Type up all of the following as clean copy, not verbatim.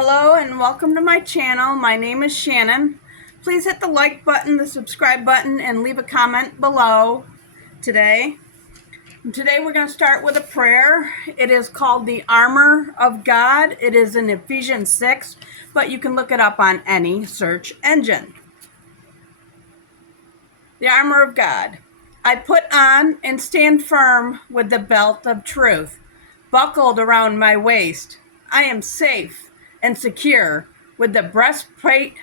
Hello and welcome to my channel. My name is Shannon. Please hit the like button, the subscribe button, and leave a comment below today. Today we're going to start with a prayer. It is called the Armor of God. It is in Ephesians 6, but you can look it up on any search engine. The Armor of God. I put on and stand firm with the belt of truth, buckled around my waist. I am safe and secure with the breastplate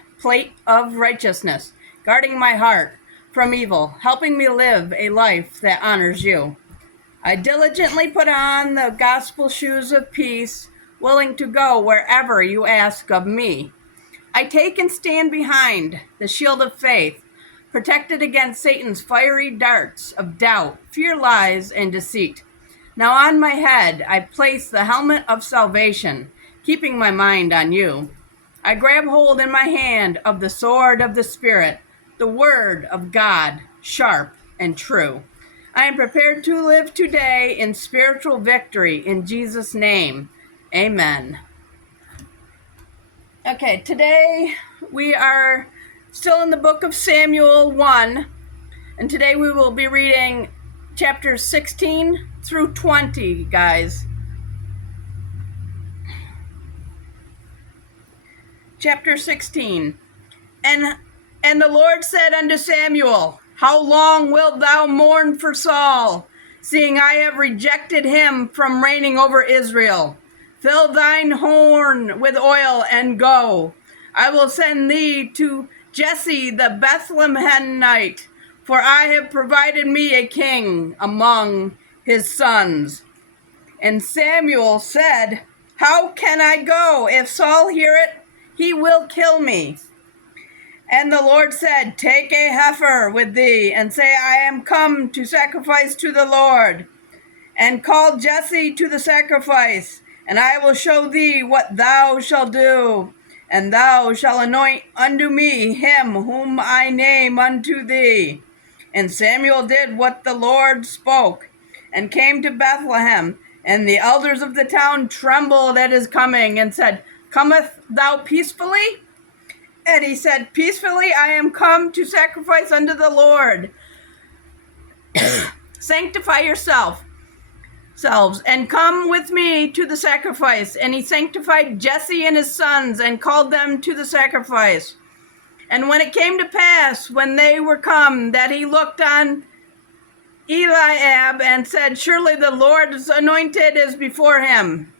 of righteousness, guarding my heart from evil, helping me live a life that honors you. I diligently put on the gospel shoes of peace, willing to go wherever you ask of me. I take and stand behind the shield of faith, protected against Satan's fiery darts of doubt, fear, lies, and deceit. Now on my head I place the helmet of salvation, keeping my mind on you. I grab hold in my hand of the sword of the Spirit, the word of God, sharp and true. I am prepared to live today in spiritual victory in Jesus' name. Amen. Okay, today we are still in the book of Samuel 1, and today we will be reading chapters 16 through 20, guys. Chapter 16. And the Lord said unto Samuel, How long wilt thou mourn for Saul, seeing I have rejected him from reigning over Israel? Fill thine horn with oil and go. I will send thee to Jesse the Bethlehemite, for I have provided me a king among his sons. And Samuel said, How can I go? If Saul hear it, he will kill me. And the Lord said, Take a heifer with thee, and say, I am come to sacrifice to the Lord. And call Jesse to the sacrifice, and I will show thee what thou shalt do. And thou shalt anoint unto me him whom I name unto thee. And Samuel did what the Lord spoke, and came to Bethlehem. And the elders of the town trembled at his coming, and said, Cometh thou peacefully? And he said, Peacefully I am come to sacrifice unto the Lord. Sanctify yourselves, and come with me to the sacrifice. And he sanctified Jesse and his sons, and called them to the sacrifice. And when it came to pass, when they were come, that he looked on Eliab, and said, Surely the Lord's anointed is before him.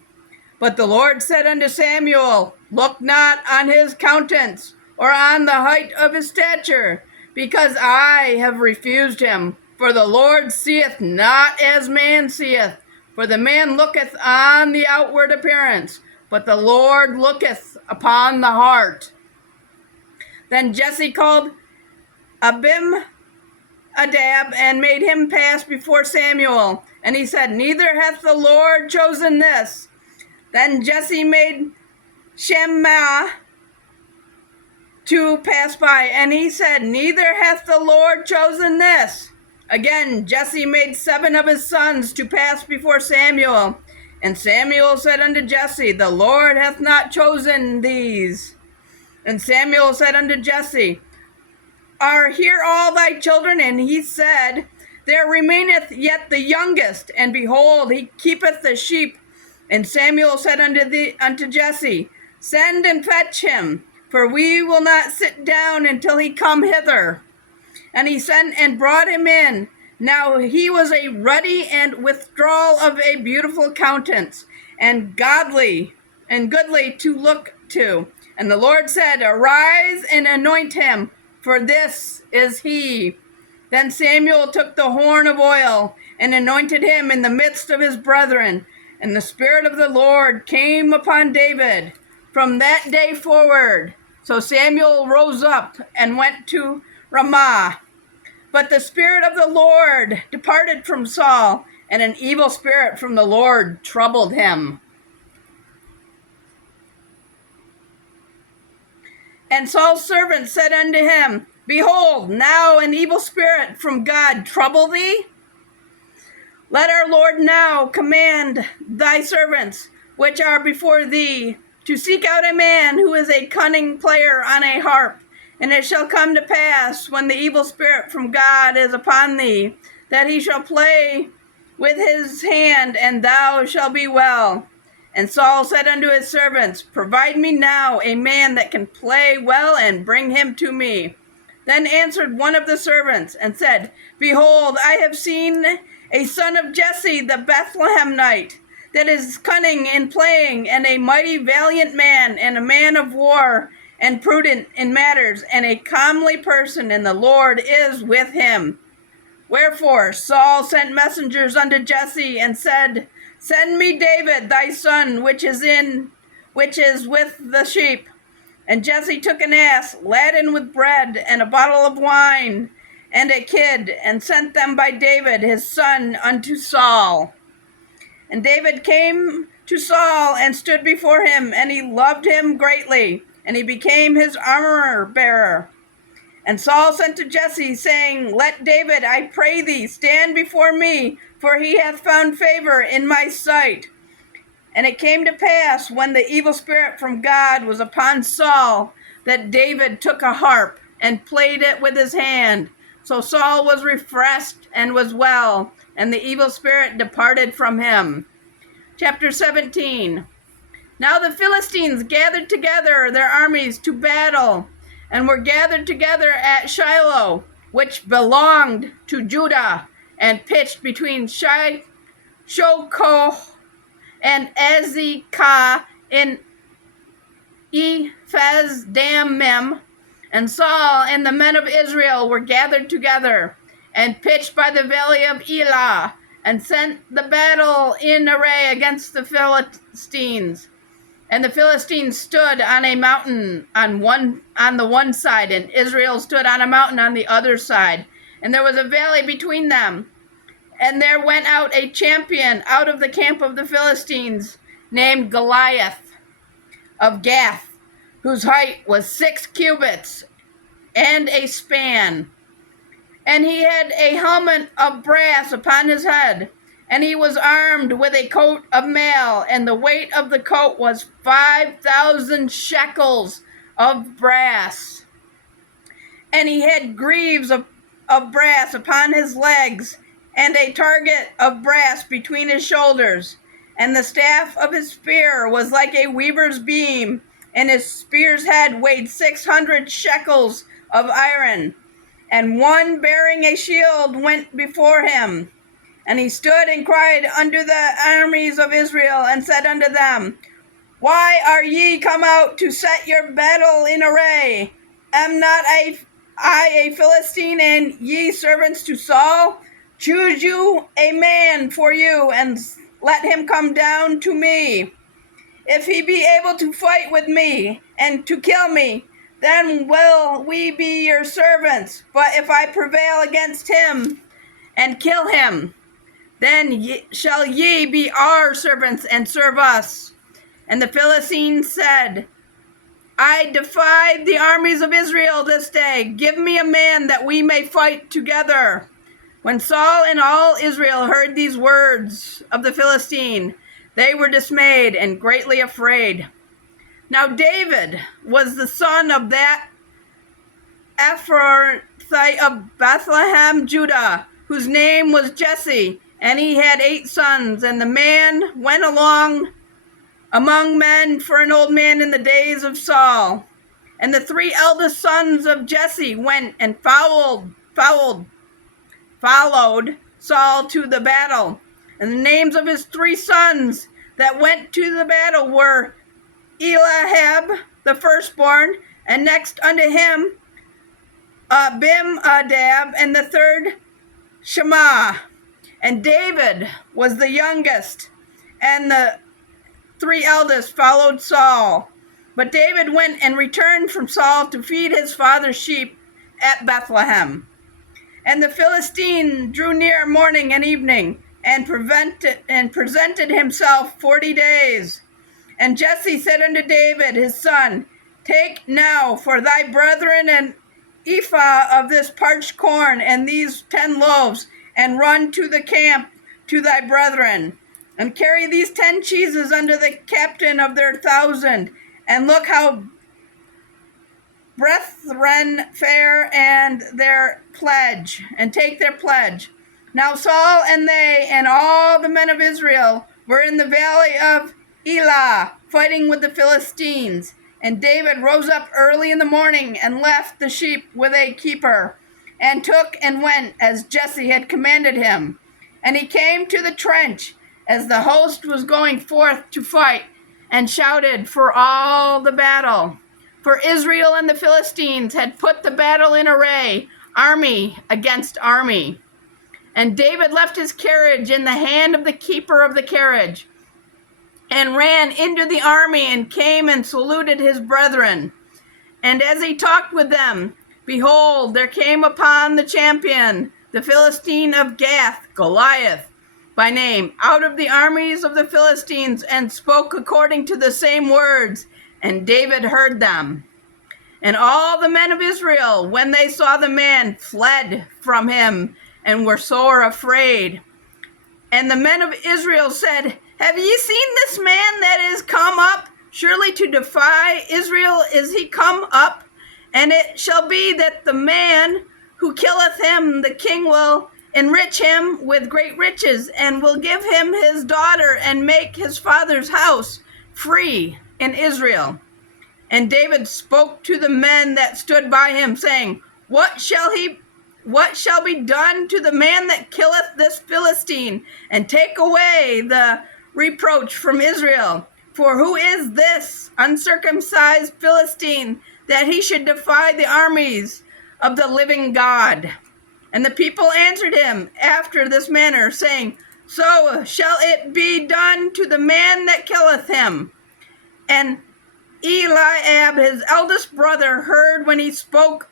But the Lord said unto Samuel, Look not on his countenance, or on the height of his stature, because I have refused him. For the Lord seeth not as man seeth. For the man looketh on the outward appearance, but the Lord looketh upon the heart. Then Jesse called Abinadab, and made him pass before Samuel. And he said, Neither hath the Lord chosen this. Then Jesse made Shammah to pass by, and he said, Neither hath the Lord chosen this. Again Jesse made 7 of his sons to pass before Samuel. And Samuel said unto Jesse, The Lord hath not chosen these. And Samuel said unto Jesse, Are here all thy children? And he said, There remaineth yet the youngest, and behold, he keepeth the sheep. And Samuel said unto Jesse, Send and fetch him, for we will not sit down until he come hither. And he sent and brought him in. Now he was a ruddy and withdrawal of a beautiful countenance, and godly and goodly to look to. And the Lord said, Arise and anoint him, for this is he. Then Samuel took the horn of oil and anointed him in the midst of his brethren. And the Spirit of the Lord came upon David from that day forward. So Samuel rose up and went to Ramah. But the Spirit of the Lord departed from Saul, and an evil spirit from the Lord troubled him. And Saul's servant said unto him, Behold, now an evil spirit from God trouble thee? Let our Lord now command thy servants, which are before thee, to seek out a man who is a cunning player on a harp. And it shall come to pass, when the evil spirit from God is upon thee, that he shall play with his hand, and thou shalt be well. And Saul said unto his servants, Provide me now a man that can play well, and bring him to me. Then answered one of the servants, and said, Behold, I have seen a son of Jesse the Bethlehemite, that is cunning in playing, and a mighty valiant man, and a man of war, and prudent in matters, and a comely person, and the Lord is with him. Wherefore Saul sent messengers unto Jesse, and said, Send me David thy son, which is with the sheep. And Jesse took an ass laden with bread, and a bottle of wine, and a kid, and sent them by David his son unto Saul. And David came to Saul, and stood before him, and he loved him greatly, and he became his armor bearer. And Saul sent to Jesse, saying, Let David, I pray thee, stand before me, for he hath found favor in my sight. And it came to pass, when the evil spirit from God was upon Saul, that David took a harp, and played it with his hand. So Saul was refreshed, and was well, and the evil spirit departed from him. Chapter 17. Now the Philistines gathered together their armies to battle, and were gathered together at Shiloh, which belonged to Judah, and pitched between Shokoh and Azekah in Ephes-dammim. And Saul and the men of Israel were gathered together, and pitched by the valley of Elah, and sent the battle in array against the Philistines. And the Philistines stood on a mountain on the one side, and Israel stood on a mountain on the other side. And there was a valley between them. And there went out a champion out of the camp of the Philistines, named Goliath of Gath, whose height was 6 cubits and a span. And he had a helmet of brass upon his head, and he was armed with a coat of mail, and the weight of the coat was 5,000 shekels of brass. And he had greaves of brass upon his legs, and a target of brass between his shoulders. And the staff of his spear was like a weaver's beam, and his spear's head weighed 600 shekels of iron. And one bearing a shield went before him. And he stood and cried unto the armies of Israel, and said unto them, Why are ye come out to set your battle in array? Am not I a Philistine, and ye servants to Saul? Choose you a man for you, and let him come down to me. If he be able to fight with me, and to kill me, then will we be your servants. But if I prevail against him, and kill him, then shall ye be our servants, and serve us. And the Philistines said, I defy the armies of Israel this day. Give me a man that we may fight together. When Saul and all Israel heard these words of the Philistine, they were dismayed and greatly afraid. Now David was the son of that Ephrathite of Bethlehem, Judah, whose name was Jesse, and he had 8 sons. And the man went along among men for an old man in the days of Saul. And the 3 eldest sons of Jesse went and followed Saul to the battle. And the names of his 3 sons that went to the battle were Eliab, the firstborn, and next unto him Abinadab, and the third Shema. And David was the youngest, and the 3 eldest followed Saul. But David went and returned from Saul to feed his father's sheep at Bethlehem. And the Philistine drew near morning and evening, and presented himself 40 days. And Jesse said unto David his son, Take now for thy brethren an ephah of this parched corn, and these 10 loaves, and run to the camp to thy brethren. And carry these 10 cheeses unto the captain of their 1,000, And look how brethren fare and their pledge, and take their pledge. Now Saul and they and all the men of Israel were in the valley of Elah, fighting with the Philistines. And David rose up early in the morning and left the sheep with a keeper, and took and went as Jesse had commanded him. And he came to the trench as the host was going forth to fight, and shouted for all the battle. For Israel and the Philistines had put the battle in array, army against army. And David left his carriage in the hand of the keeper of the carriage, and ran into the army, and came and saluted his brethren. And as he talked with them, behold, there came upon the champion, the Philistine of Gath, Goliath by name, out of the armies of the Philistines, and spoke according to the same words. And David heard them. And all the men of Israel, when they saw the man, fled from him, and were sore afraid. And the men of Israel said, Have ye seen this man that is come up? Surely to defy Israel is he come up. And it shall be that the man who killeth him, the king will enrich him with great riches, and will give him his daughter, and make his father's house free in Israel. And David spoke to the men that stood by him, saying, What shall be done to the man that killeth this Philistine, and take away the reproach from Israel? For who is this uncircumcised Philistine, that he should defy the armies of the living God? And the people answered him after this manner, saying, So shall it be done to the man that killeth him. And Eliab, his eldest brother, heard when he spoke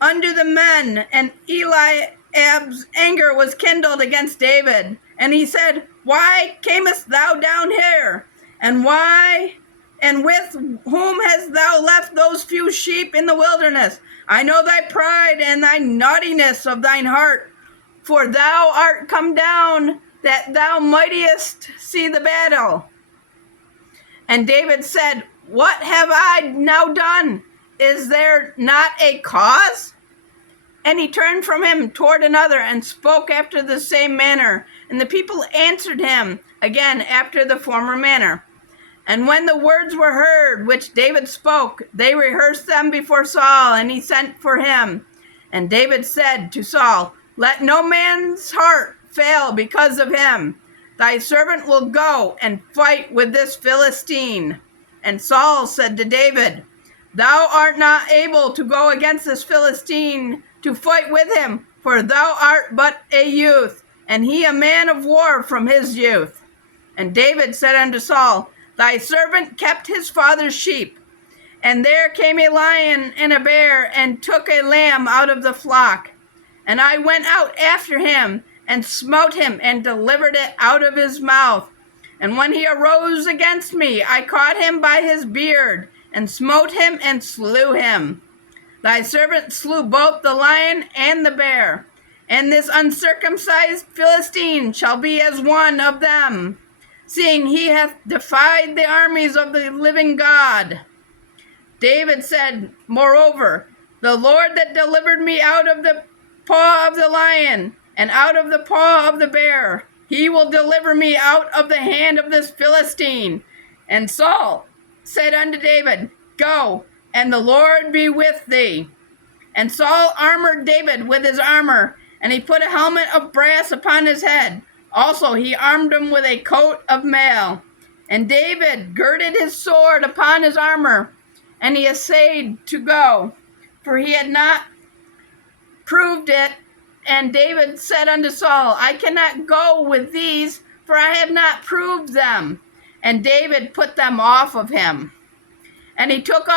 unto the men, and Eliab's anger was kindled against David. And he said, Why camest thou down here? And with whom hast thou left those few sheep in the wilderness? I know thy pride and thy naughtiness of thine heart, for thou art come down that thou mightest see the battle. And David said, What have I now done? Is there not a cause? And he turned from him toward another, and spoke after the same manner. And the people answered him again after the former manner. And when the words were heard which David spoke, they rehearsed them before Saul, and he sent for him. And David said to Saul, Let no man's heart fail because of him. Thy servant will go and fight with this Philistine. And Saul said to David, Thou art not able to go against this Philistine to fight with him, for thou art but a youth, and he a man of war from his youth. And David said unto Saul, Thy servant kept his father's sheep, and there came a lion and a bear, and took a lamb out of the flock. And I went out after him, and smote him, and delivered it out of his mouth. And when he arose against me, I caught him by his beard, and smote him, and slew him. Thy servant slew both the lion and the bear, and this uncircumcised Philistine shall be as one of them, seeing he hath defied the armies of the living God. David said, Moreover, the Lord that delivered me out of the paw of the lion, and out of the paw of the bear, he will deliver me out of the hand of this Philistine. And Saul said unto David, Go, and the Lord be with thee. And Saul armored David with his armor, and he put a helmet of brass upon his head. Also he armed him with a coat of mail. And David girded his sword upon his armor, and he essayed to go, for he had not proved it. And David said unto Saul, I cannot go with these, for I have not proved them. And David put them off of him. And he took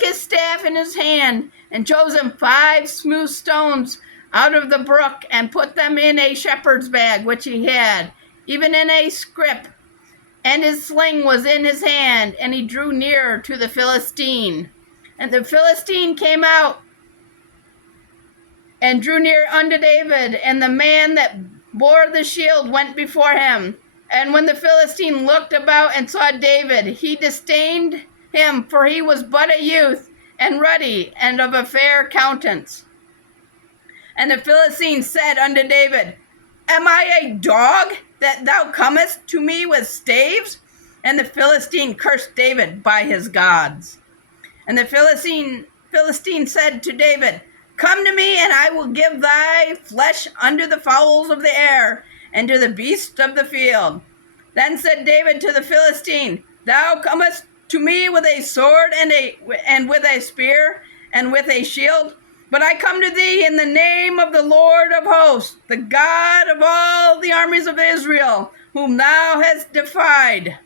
his staff in his hand, and chose him 5 smooth stones out of the brook, and put them in a shepherd's bag which he had, even in a scrip. And his sling was in his hand, and he drew near to the Philistine. And the Philistine came out and drew near unto David, and the man that bore the shield went before him. And when the Philistine looked about and saw David, he disdained him, for he was but a youth, and ruddy, and of a fair countenance. And the Philistines said unto David, Am I a dog, that thou comest to me with staves? And the Philistine cursed David by his gods. And the Philistine said to David, Come to me, and I will give thy flesh unto the fowls of the air, and to the beasts of the field. Then said David to the Philistine, Thou comest to me with a sword and with a spear and with a shield, but I come to thee in the name of the Lord of hosts, the God of all the armies of Israel, whom thou hast defied.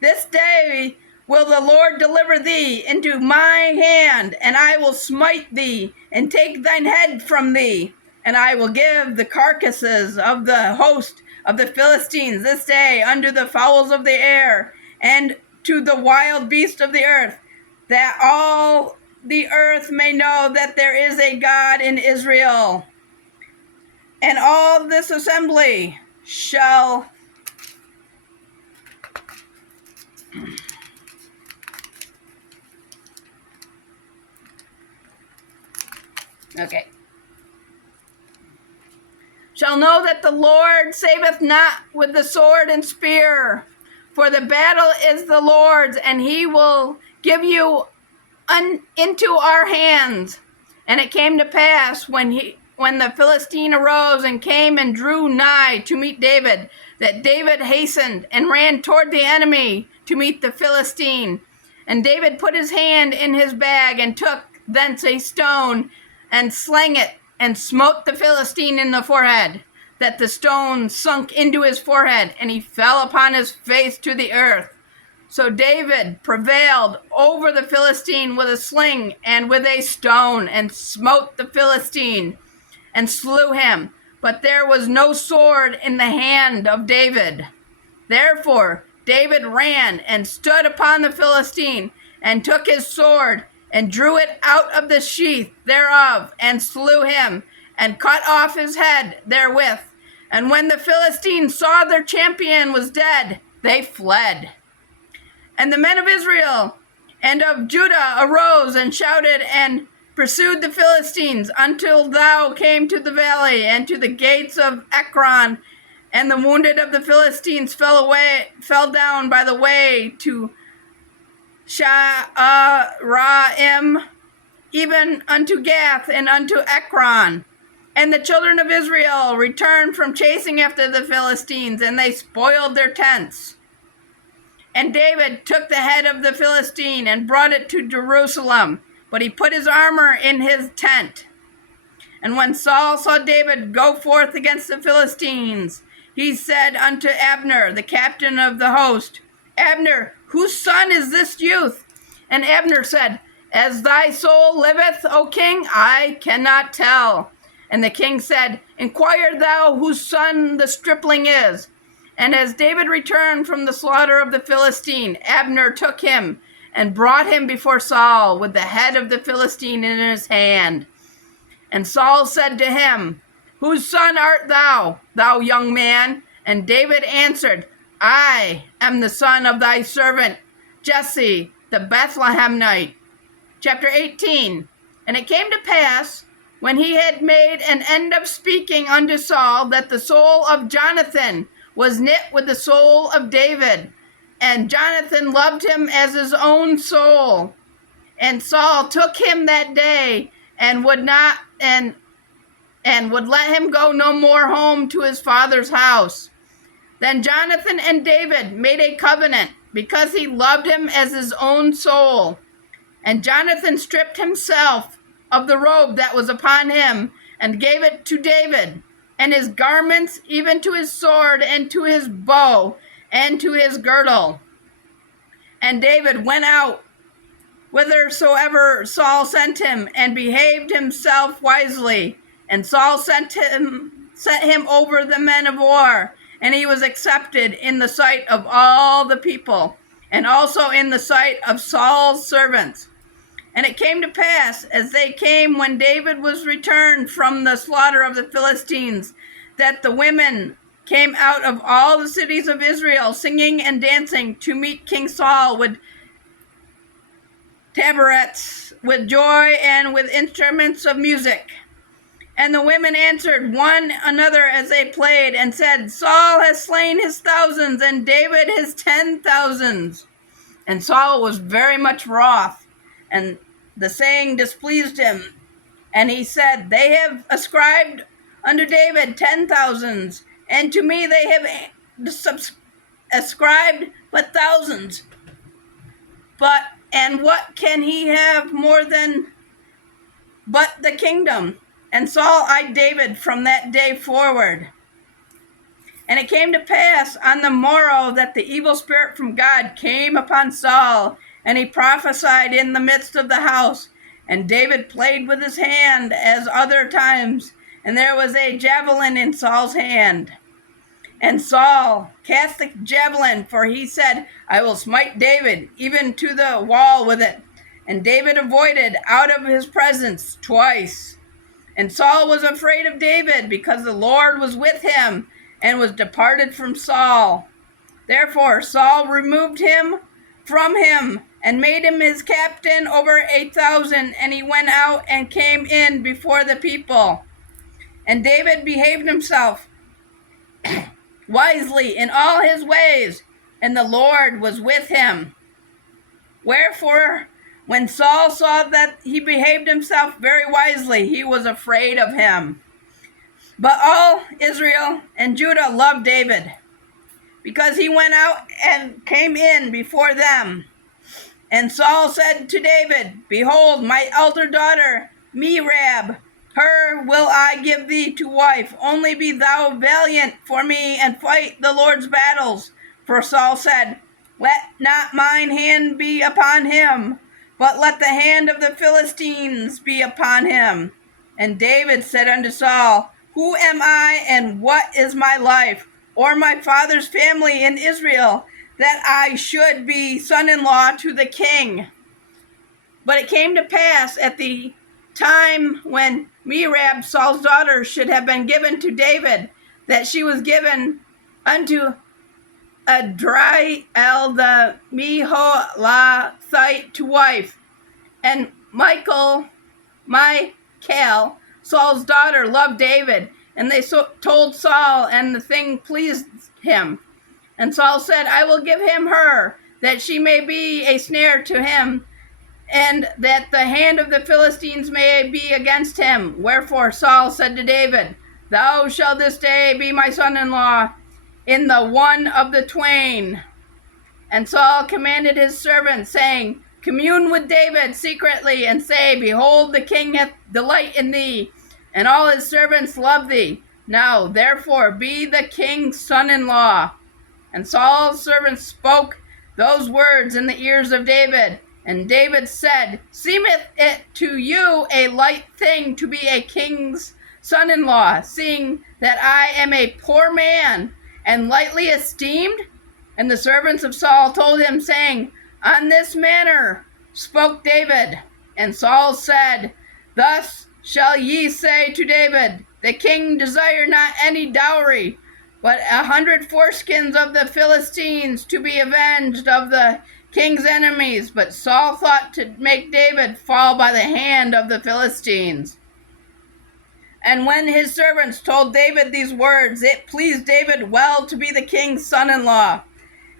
This day will the Lord deliver thee into my hand, and I will smite thee, and take thine head from thee. And I will give the carcasses of the host of the Philistines this day unto the fowls of the air, and to the wild beasts of the earth, that all the earth may know that there is a God in Israel. And all this assembly shall shall know that the Lord saveth not with the sword and spear, for the battle is the Lord's, and he will give you into our hands. And it came to pass when the Philistine arose and came and drew nigh to meet David, that David hastened and ran toward the enemy to meet the Philistine. And David put his hand in his bag and took thence a stone and slang it, and smote the Philistine in the forehead, that the stone sunk into his forehead, and he fell upon his face to the earth. So David prevailed over the Philistine with a sling and with a stone, and smote the Philistine, and slew him. But there was no sword in the hand of David. Therefore David ran and stood upon the Philistine, and took his sword, and drew it out of the sheath thereof, and slew him, and cut off his head therewith. And when the Philistines saw their champion was dead, they fled. And the men of Israel and of Judah arose and shouted and pursued the Philistines until thou came to the valley and to the gates of Ekron. And the wounded of the Philistines fell down by the way to Sha'araim, even unto Gath and unto Ekron. And the children of Israel returned from chasing after the Philistines, and they spoiled their tents. And David took the head of the Philistine and brought it to Jerusalem, but he put his armor in his tent. And when Saul saw David go forth against the Philistines, he said unto Abner, the captain of the host, Abner, whose son is this youth? And Abner said, As thy soul liveth, O king, I cannot tell. And the king said, Inquire thou whose son the stripling is. And as David returned from the slaughter of the Philistine, Abner took him and brought him before Saul with the head of the Philistine in his hand. And Saul said to him, Whose son art thou, thou young man? And David answered, I am the son of thy servant Jesse the Bethlehemite. Chapter 18. And it came to pass, when he had made an end of speaking unto Saul, that the soul of Jonathan was knit with the soul of David, and Jonathan loved him as his own soul. And Saul took him that day, and would let him go no more home to his father's house. Then Jonathan and David made a covenant, because he loved him as his own soul. And Jonathan stripped himself of the robe that was upon him, and gave it to David, and his garments, even to his sword, and to his bow, and to his girdle. And David went out whithersoever Saul sent him, and behaved himself wisely. And Saul set him over the men of war, and he was accepted in the sight of all the people, and also in the sight of Saul's servants. And it came to pass, as they came when David was returned from the slaughter of the Philistines, that the women came out of all the cities of Israel, singing and dancing, to meet King Saul with tabrets with joy and with instruments of music. And the women answered one another as they played and said, Saul has slain his thousands and David his 10,000s. And Saul was very much wroth, and the saying displeased him. And he said, They have ascribed unto David 10,000s, and to me they have ascribed but thousands. And what can he have more than but the kingdom? And Saul eyed David from that day forward. And it came to pass on the morrow that the evil spirit from God came upon Saul, and he prophesied in the midst of the house. And David played with his hand as other times, and there was a javelin in Saul's hand. And Saul cast the javelin, for he said, I will smite David, even to the wall with it. And David avoided out of his presence twice. And Saul was afraid of David, because the Lord was with him, and was departed from Saul. Therefore Saul removed him from him, and made him his captain over 8,000, and he went out and came in before the people. And David behaved himself wisely in all his ways, and the Lord was with him. Wherefore, when Saul saw that he behaved himself very wisely, he was afraid of him. But all Israel and Judah loved David, because he went out and came in before them. And Saul said to David, Behold, my elder daughter, Merab, her will I give thee to wife. Only be thou valiant for me, and fight the Lord's battles. For Saul said, Let not mine hand be upon him, but let the hand of the Philistines be upon him. And David said unto Saul, Who am I, and what is my life, or my father's family in Israel, that I should be son-in-law to the king? But it came to pass at the time when Merab, Saul's daughter, should have been given to David, that she was given unto Adriel the Meholathite to wife. And Michal, Saul's daughter, loved David, and they told Saul, and the thing pleased him. And Saul said, I will give him her, that she may be a snare to him, and that the hand of the Philistines may be against him. Wherefore Saul said to David, Thou shalt this day be my son-in-law in the one of the twain. And Saul commanded his servants, saying, Commune with David secretly, and say, Behold, the king hath delight in thee, and all his servants love thee. Now therefore be the king's son-in-law. And Saul's servants spoke those words in the ears of David. And David said, Seemeth it to you a light thing to be a king's son-in-law, seeing that I am a poor man, and lightly esteemed? And the servants of Saul told him, saying, On this manner spoke David. And Saul said, Thus shall ye say to David, The king desire not any dowry, but 100 foreskins of the Philistines, to be avenged of the king's enemies. But Saul thought to make David fall by the hand of the Philistines. And when his servants told David these words, it pleased David well to be the king's son-in-law,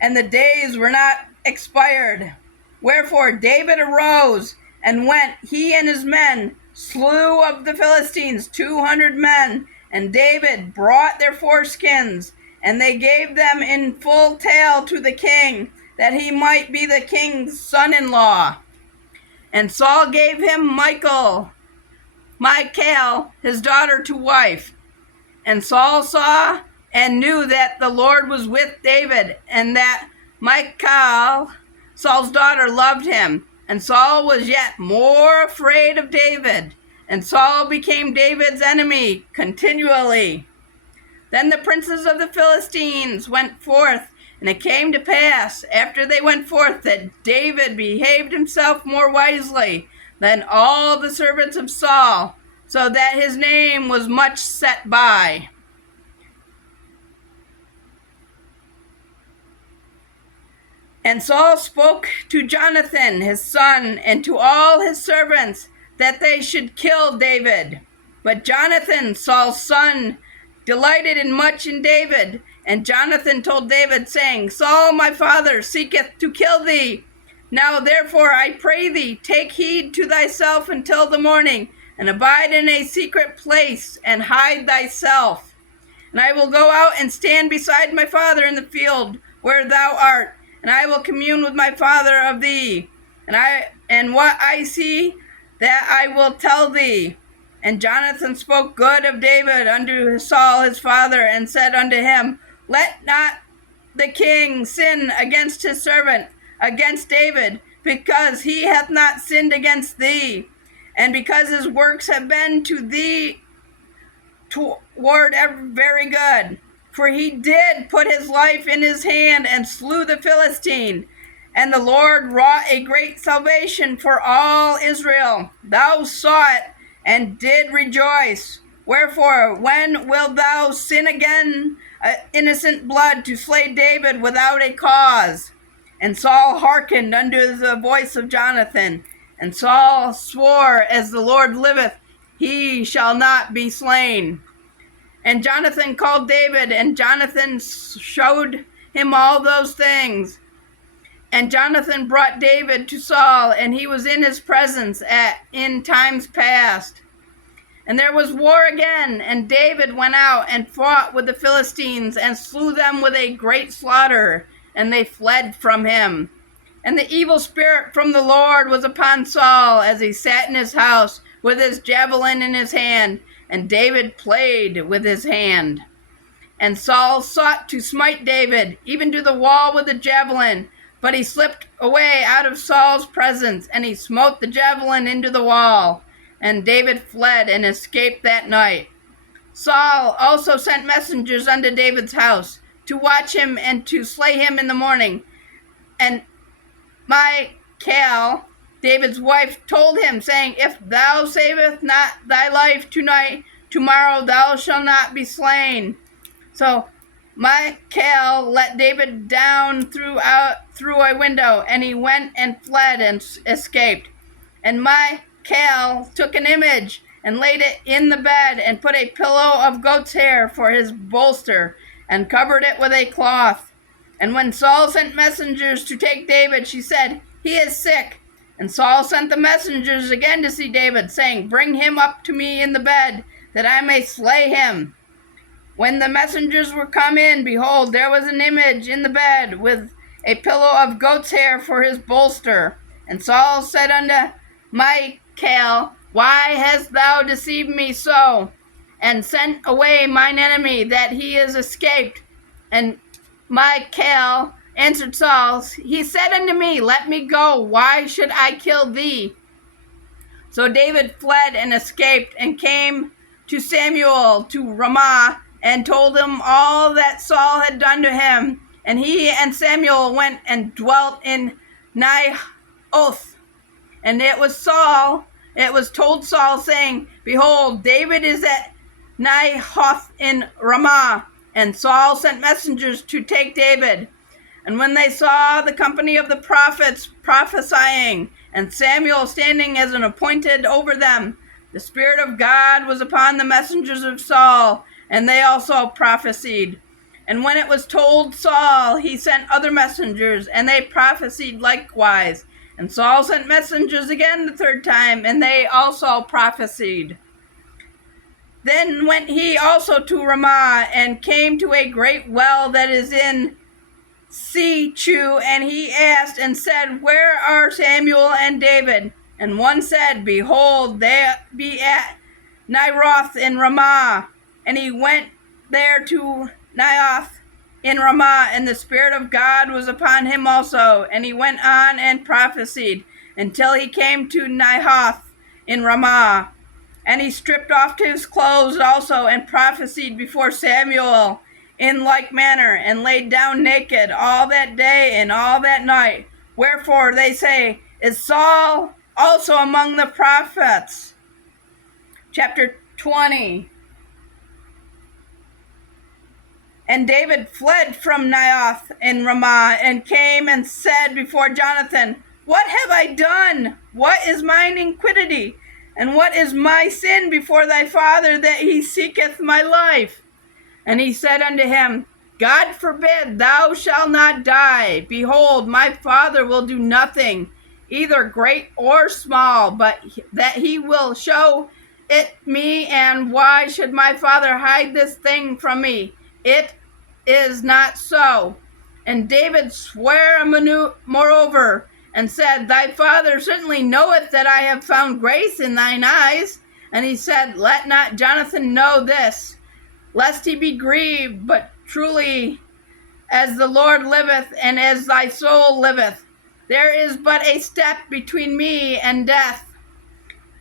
and the days were not expired. Wherefore David arose and went, he and his men, slew of the Philistines 200 men, and David brought their foreskins, and they gave them in full tale to the king, that he might be the king's son-in-law. And Saul gave him Michal, his daughter, to wife. And Saul saw and knew that the Lord was with David, and that Michal, Saul's daughter, loved him. And Saul was yet more afraid of David, and Saul became David's enemy continually. Then the princes of the Philistines went forth, and it came to pass, after they went forth, that David behaved himself more wisely than all the servants of Saul, so that his name was much set by. And Saul spoke to Jonathan, his son, and to all his servants, that they should kill David. But Jonathan, Saul's son, delighted much in David. And Jonathan told David, saying, Saul my father seeketh to kill thee. Now therefore I pray thee, take heed to thyself until the morning, and abide in a secret place, and hide thyself. And I will go out and stand beside my father in the field where thou art, and I will commune with my father of thee. And what I see, that I will tell thee. And Jonathan spoke good of David unto Saul his father, and said unto him, Let not the king sin against his servant, against David, because he hath not sinned against thee, and because his works have been to thee toward very good. For he did put his life in his hand, and slew the Philistine. And the Lord wrought a great salvation for all Israel. Thou saw it, and did rejoice. Wherefore, when wilt thou sin again, innocent blood, to slay David without a cause? And Saul hearkened unto the voice of Jonathan. And Saul swore, As the Lord liveth, he shall not be slain. And Jonathan called David, and Jonathan showed him all those things. And Jonathan brought David to Saul, and he was in his presence in times past. And there was war again, and David went out and fought with the Philistines, and slew them with a great slaughter, and they fled from him. And the evil spirit from the Lord was upon Saul, as he sat in his house with his javelin in his hand, and David played with his hand. And Saul sought to smite David, even to the wall with the javelin, but he slipped away out of Saul's presence, and he smote the javelin into the wall. And David fled and escaped that night. Saul also sent messengers unto David's house, to watch him and to slay him in the morning. And Michal, David's wife, told him, saying, If thou savest not thy life tonight, tomorrow thou shalt not be slain. So Michal let David down through a window, and he went and fled and escaped. And Michal took an image and laid it in the bed, and put a pillow of goat's hair for his bolster, and covered it with a cloth. And when Saul sent messengers to take David, she said, He is sick. And Saul sent the messengers again to see David, saying, Bring him up to me in the bed, that I may slay him. When the messengers were come in, behold, there was an image in the bed, with a pillow of goat's hair for his bolster. And Saul said unto Michal, Why hast thou deceived me so, and sent away mine enemy, that he is escaped? And Michal answered Saul, He said unto me, Let me go, why should I kill thee? So David fled and escaped, and came to Samuel to Ramah, and told him all that Saul had done to him. And he and Samuel went and dwelt in Naioth. And it was told Saul, saying, Behold, David is at Naioth in Ramah. And Saul sent messengers to take David. And when they saw the company of the prophets prophesying, and Samuel standing as an appointed over them, the Spirit of God was upon the messengers of Saul, and they also prophesied. And when it was told Saul, he sent other messengers, and they prophesied likewise. And Saul sent messengers again the third time, and they also prophesied. Then went he also to Ramah, and came to a great well that is in Sechu, and he asked and said, Where are Samuel and David? And one said, Behold, they be at Naioth in Ramah. And he went there to Naioth in Ramah, and the Spirit of God was upon him also. And he went on and prophesied until he came to Naioth in Ramah. And he stripped off his clothes also, and prophesied before Samuel in like manner, and laid down naked all that day and all that night. Wherefore they say, Is Saul also among the prophets? Chapter 20. And David fled from Naioth in Ramah, and came and said before Jonathan, What have I done? What is mine iniquity? And what is my sin before thy father, that he seeketh my life? And he said unto him, God forbid, thou shalt not die. Behold, my father will do nothing, either great or small, but that he will show it me. And why should my father hide this thing from me? It is not so. And David sware moreover, and said, Thy father certainly knoweth that I have found grace in thine eyes. And he said, Let not Jonathan know this, lest he be grieved, but truly as the Lord liveth, and as thy soul liveth, there is but a step between me and death.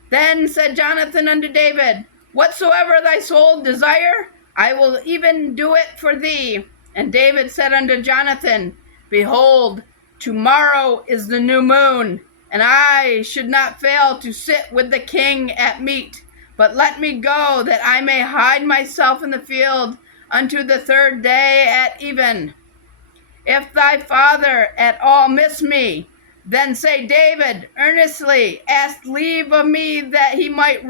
Then said Jonathan unto David, Whatsoever thy soul desire, I will even do it for thee. And David said unto Jonathan, Behold, tomorrow is the new moon, and I should not fail to sit with the king at meat. But let me go, that I may hide myself in the field unto the third day at even. If thy father at all miss me, then say David earnestly asked leave of me, that he might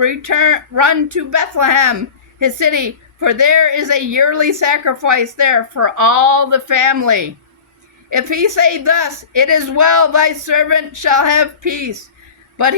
run to Bethlehem, his city, for there is a yearly sacrifice there for all the family. If he say thus, It is well, thy servant shall have peace. But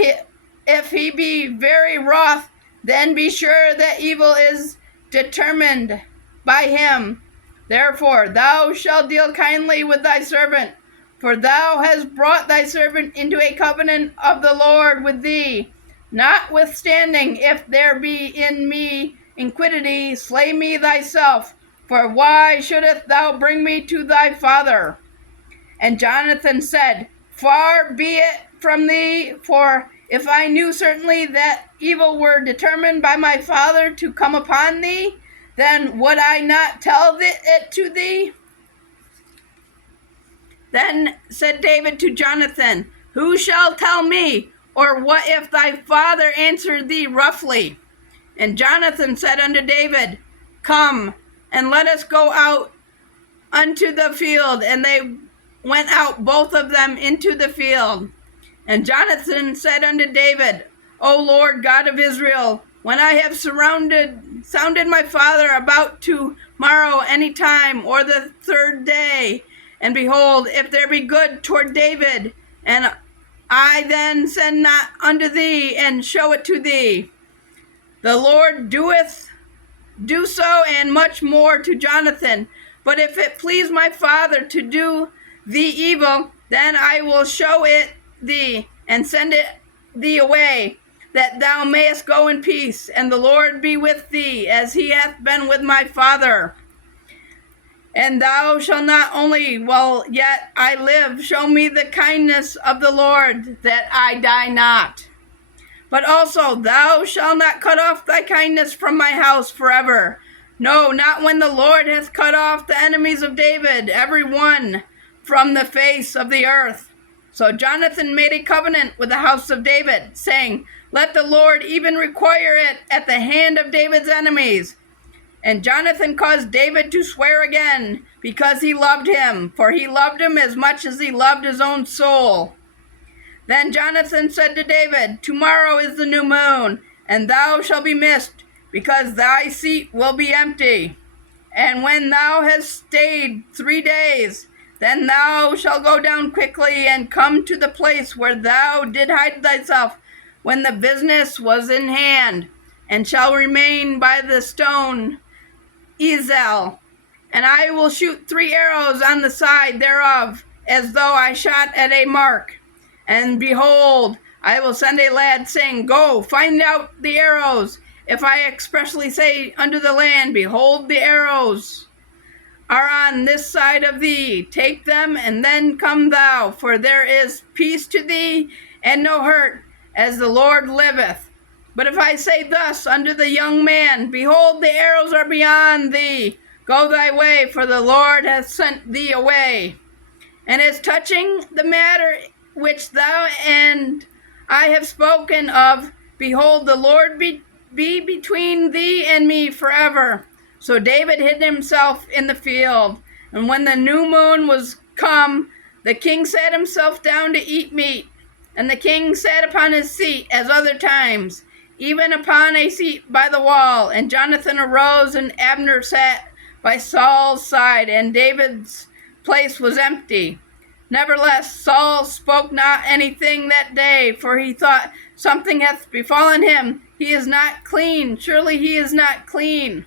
if he be very wroth, then be sure that evil is determined by him. Therefore thou shalt deal kindly with thy servant, for thou hast brought thy servant into a covenant of the Lord with thee. Notwithstanding, if there be in me iniquity, slay me thyself, for why shouldest thou bring me to thy father? And Jonathan said, Far be it from thee, for if I knew certainly that evil were determined by my father to come upon thee, then would I not tell it to thee? Then said David to Jonathan, Who shall tell me? Or what if thy father answer thee roughly? And Jonathan said unto David, Come, and let us go out unto the field. And they went out both of them into the field. And Jonathan said unto David, O Lord God of Israel, when I have sounded my father about tomorrow any time, or the third day, and behold, if there be good toward David, and I then send not unto thee, and show it to thee, the Lord do so, and much more to Jonathan. But if it please my father to do thee evil, then I will show it thee, and send it thee away, that thou mayest go in peace, and the Lord be with thee, as he hath been with my father. And thou shalt not only, while yet I live, show me the kindness of the Lord, that I die not. But also thou shalt not cut off thy kindness from my house forever. No, not when the Lord hath cut off the enemies of David, every one, from the face of the earth. So Jonathan made a covenant with the house of David, saying, Let the Lord even require it at the hand of David's enemies. And Jonathan caused David to swear again, because he loved him, for he loved him as much as he loved his own soul. Then Jonathan said to David, Tomorrow is the new moon, and thou shalt be missed, because thy seat will be empty. And when thou hast stayed 3 days, then thou shalt go down quickly, and come to the place where thou did hide thyself when the business was in hand, and shall remain by the stone Ezel. And I will shoot 3 arrows on the side thereof, as though I shot at a mark. And behold, I will send a lad, saying, Go, find out the arrows. If I expressly say unto the land, Behold, the arrows are on this side of thee, take them, and then come thou, for there is peace to thee, and no hurt, as the Lord liveth. But if I say thus unto the young man, Behold, the arrows are beyond thee, go thy way, for the Lord hath sent thee away. And as touching the matter which thou and I have spoken of, behold, the Lord be between thee and me forever. So David hid himself in the field. And when the new moon was come, the king sat himself down to eat meat. And the king sat upon his seat as other times, even upon a seat by the wall. And Jonathan arose, and Abner sat by Saul's side, and David's place was empty. Nevertheless, Saul spoke not anything that day, for he thought, something hath befallen him. He is not clean. Surely he is not clean.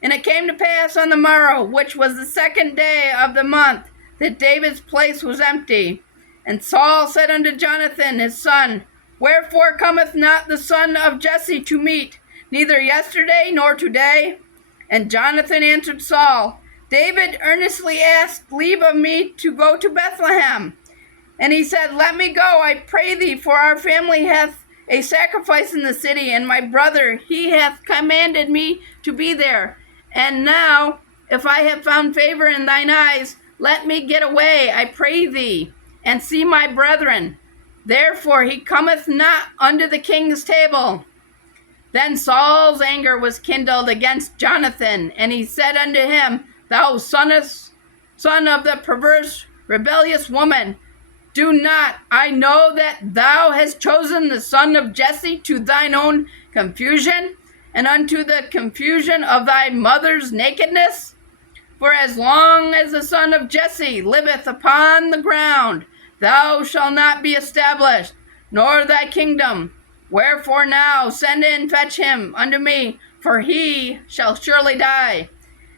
And it came to pass on the morrow, which was the 2nd day of the month, that David's place was empty. And Saul said unto Jonathan his son, Wherefore cometh not the son of Jesse to meat, neither yesterday nor today? And Jonathan answered Saul, David earnestly asked leave of me to go to Bethlehem. And he said, Let me go, I pray thee, for our family hath a sacrifice in the city, and my brother, he hath commanded me to be there. And now, if I have found favor in thine eyes, let me get away, I pray thee, and see my brethren. Therefore he cometh not unto the king's table. Then Saul's anger was kindled against Jonathan, and he said unto him, Thou son of the perverse, rebellious woman, do not I know that thou hast chosen the son of Jesse to thine own confusion, and unto the confusion of thy mother's nakedness? For as long as the son of Jesse liveth upon the ground, thou shalt not be established, nor thy kingdom. Wherefore now send and fetch him unto me, for he shall surely die.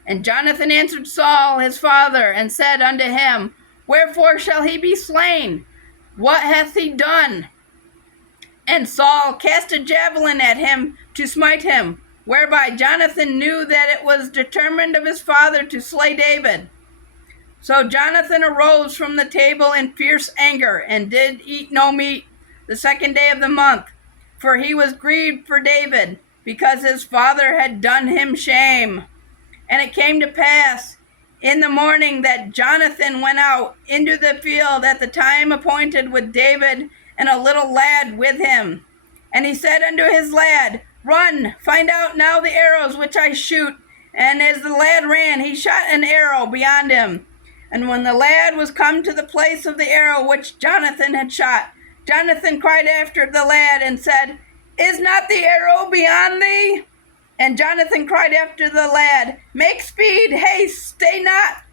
And Jonathan answered Saul his father, and said unto him, Wherefore shall he be slain? What hath he done? And Saul cast a javelin at him to smite him, whereby Jonathan knew that it was determined of his father to slay David. So Jonathan arose from the table in fierce anger, and did eat no meat the 2nd day of the month, for he was grieved for David, because his father had done him shame. And it came to pass in the morning that Jonathan went out into the field at the time appointed with David and a little lad with him. And he said unto his lad, Run, find out now the arrows which I shoot. And as the lad ran, he shot an arrow beyond him. And when the lad was come to the place of the arrow which Jonathan had shot, Jonathan cried after the lad and said, Is not the arrow beyond thee? And Jonathan cried after the lad, Make speed, haste, stay not.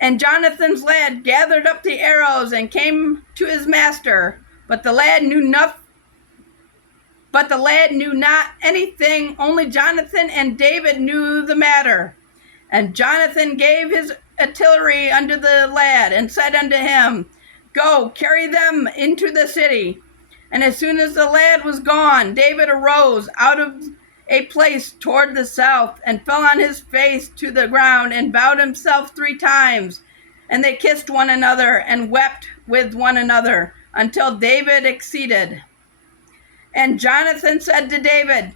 And Jonathan's lad gathered up the arrows and came to his master. But the lad knew not anything, only Jonathan and David knew the matter. And Jonathan gave his artillery unto the lad, and said unto him, Go, carry them into the city. And as soon as the lad was gone, David arose out of a place toward the south, and fell on his face to the ground, and bowed himself 3 times. And they kissed one another, and wept with one another, until David exceeded. And Jonathan said to David,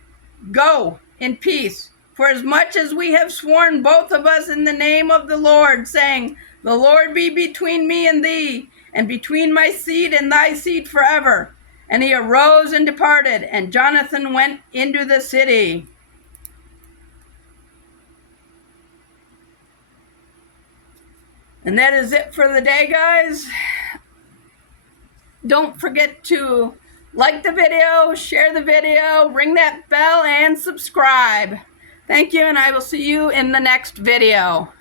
Go in peace, for as much as we have sworn both of us in the name of the Lord, saying, The Lord be between me and thee, and between my seed and thy seed forever. And he arose and departed, and Jonathan went into the city. And that is it for the day, guys. Don't forget to like the video, share the video, ring that bell, and subscribe. Thank you, and I will see you in the next video.